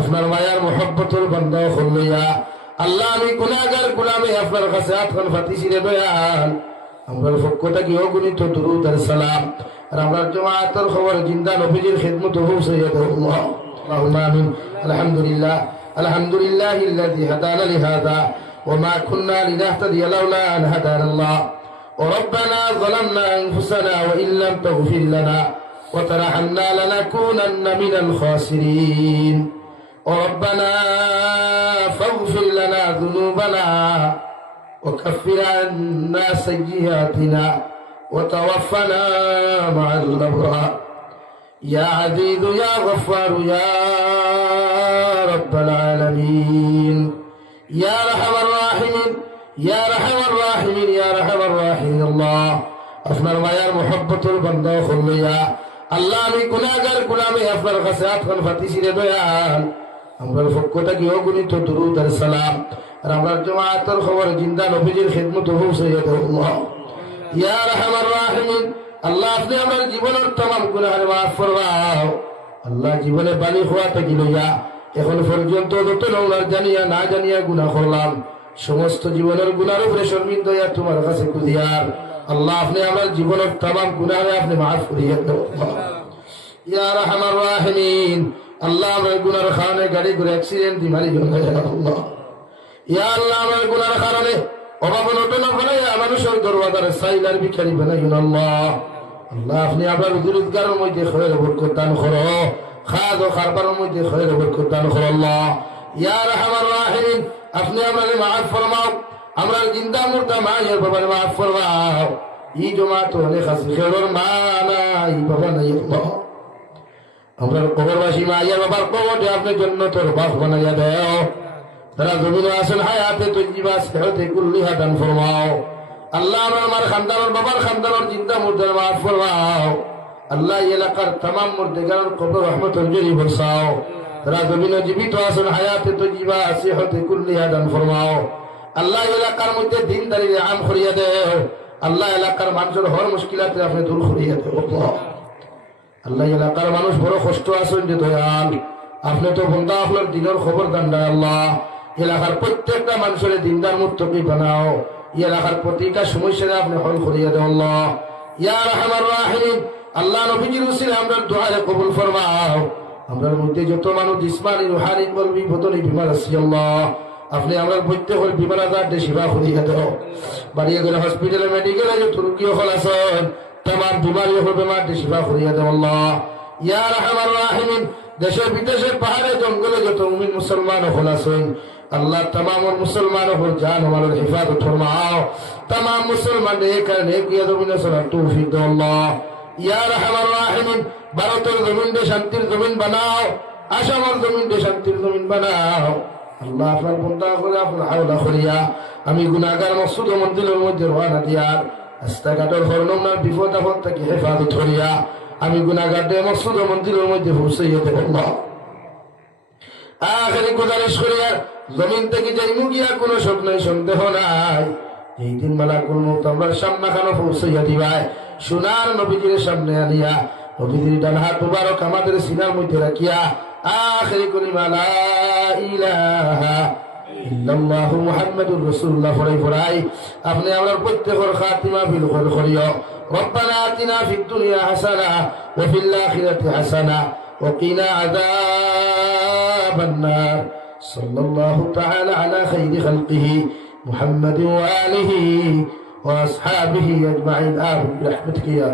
আপনার মায়ার মোহব্বতের বান্দা হইয়া আল্লাহ আমি গুনাহগার গোলামে আপনার কাছে আতখান ফাতিছি রে দয়াল। আমরার পক্ষটা কি অগণিত দুরূদ আর সালাম আর আমরার জামাতের খবর জিন্দা নবীজির খিদমত পৌঁছাইয়া দাও আল্লাহ। আল্লাহুম্মা আমিন। আলহামদুলিল্লাহ আলহামদুলিল্লাহিল্লাযী হাদানা লিহাযা ওয়া মা কুন্না লিনাহতাদিয়া লাউলা আন হাদানা আল্লাহ। وربنا ظلمنا أنفسنا وإن لم تغفر لنا وترحمنا لنكونن من الخاسرين. وربنا فاغفر لنا ذنوبنا وكفر عنا سيئاتنا وتوفنا مع الأبرار. يا عزيز يا غفار يا رب العالمين يا أرحم الراحمين يا أرحم الراحمين يا أرحم الراحمين الله. আপনার মায়ার মোহব্বতের বান্দা হইয়া আল্লাহ আমি গুনাহগার গোলামে আপনার কাছে আতখান ফাতিছি রে দয়াল। আমরার পক্ষটা কি অগণিত দুরূদ আর সালাম আর আমরার জামাতের খবর জিন্দা নবীজির খিদমত পৌঁছাইয়া দাও আল্লাহ। ইয়া আরহামার রাহিমিন আল্লাহ আপনি আমার জীবনের तमाम গুনাহ মাফ ফরমাও আল্লাহ। জীবনে বালিগ হওয়া থেকে লইয়া এখন পর্যন্ত যত নওলার জানিয়া না জানিয়া গুনাহ করলাম সমস্ত জীবনের গুনার উপরে শর্মিন্দা হইয়া তোমার কাছে কুদিয়ার আল্লাহ আপনি আমার জীবনের तमाम গুনাহ আপনি মাফ করিয়া দাও ইয়া আরহামার রাহিমিন। আল্লাহ আমার গুনার কারণে গাড়ি ঘুরে অ্যাক্সিডেন্ট বিমারি হয়ে আল্লাহ। ইয়া আল্লাহ আমার গুনার কারণে অভাব অনটন ফলে মানুষের দরওয়াজার সাইলার ভিখারি বানাইন আল্লাহ। আল্লাহ আপনি আপনার রোজগারের মধ্যে খয়র বরকত দান করো, খাদ ও খারবারের মধ্যে খয়র বরকত দান করো আল্লাহ। ইয়া আরহামার রাহিমিন আপনি আমাদের মাফ ফরমাও, আমরা জিন্দা মুর্দা মায়ের বাবার মাফ ফরমাও। ই জমাত অনেক আছে খেলোর মা নাই বাবা নাই আল্লাহ। আমরা কবরবাসী মায়ের বাবার কবরটি আপনি জন্য তোর বাপ বানাইয়া দেও। তারা জমিনে আছেন হায়াতে তৈজিবা সেহতে কুল্লিহা দান ফরমাও আল্লাহ। আমার খানদানোর বাবার খানদানোর জিন্দা মুর্দার মাফ ফরমাও আল্লাহ। এলাকার तमाम মুর্দেগানের কবর রহমতের জরি বরসাও। তারা জমিনে জীবিত আছেন হায়াতে তৈজিবা সেহতে কুল্লিহা দান ফরমাও আল্লাহ। এলাকার মধ্যে দিনদারির আম করিয়া দেও আল্লাহ। এলাকার মানুষের হর মুশকিলাতে আপনি দূর করিয়া দেও আল্লাহ। এলাকার মানুষ বড় কষ্ট আছেন যে দয়াল আপনি তো বন্ধা আপনার দিনের খবর দান্ডা আল্লাহ। এলাকার প্রত্যেকটা মানুষের দিনদার মুত্তকি বানাও। এলাকার প্রতিটা সমস্যা আপনি হল করিয়া দেও আল্লাহ। ইয়া আরহামার রাহিমিন আল্লাহ নবীজির উসিলায় আমরা দুআরে কবুল ফরমাও। আমরার মধ্যে যত মানুষ জিসমানি রুহানি বলবি বদনি বিমার আছে আল্লাহ আপনি আমরা প্রত্যেকের বিমার আজার শিফা করিয়া দেও। বাড়িয়ে গেলে হসপিটালে মেডিকেলে যত রোগী হল আছেন तमाम बीमारी हो बीमार शिफा करिया दो अल्लाह। या रहमान राहिमीन देशे विदेशे पहाड़े जंगले जो तो मुमिन मुसलमान खुलासन अल्लाह तमाम मुसलमान हो जान माल हिफाजत फरमाओ। तमाम मुसलमान एक किया दो बिना सलाह तौफीक दो अल्लाह। या रहमान राहिमीन भारतेर जमीन दे शांतिर जमीन बनाओ, आसामेर जमीन दे शांतिर जमीन बनाओ अल्लाह। আপনার বন্দা করে আপনার হাওলা করিয়া আমি গুনাহগার মসজিদ ও মন্দিরের মধ্যে রওনা দিয়ার রাস্তাঘাটের হরনমনার বিপদ আপদ থেকে হেফাজত করিয়া আমি গুনাহগারদের মসজিদ ও মন্দিরের মধ্যে পৌঁছাইয়া দেব আল্লাহ। আখেরি গুজারিশ করিয়া জমিন থেকে যাইমু গিয়া কোনো স্বপ্নই সন্দেহ নাই এই দিন মালাকুল মউত আমার সামনাখানে পৌঁছাইয়া দিবাই সোনার নবীজির সামনে আনিয়া নবীজির ডান হাত মুবারক আমাদের সিনার মধ্যে রাখিয়া আখেরি কলিমা লা ইলাহা ইল্লাল্লাহু মুহাম্মাদুর রাসূলুল্লাহ ফরাই আপনি আমার প্রত্যেকের খাতিমা বিল খৈর করিও। রব্বানা আতিনা ফিদ দুনিয়া হাসানা ওয়া ফিল আখিরাতি হাসানা ওয়া কিনা আযাবান নার। সাল্লাল্লাহু তাআলা আলা খাইরি খালকিহি মুহাম্মাদিন ওয়া আলিহি ওয়া আসহাবিহি আজমাইন আমিন বিরহমাতিকা ইয়া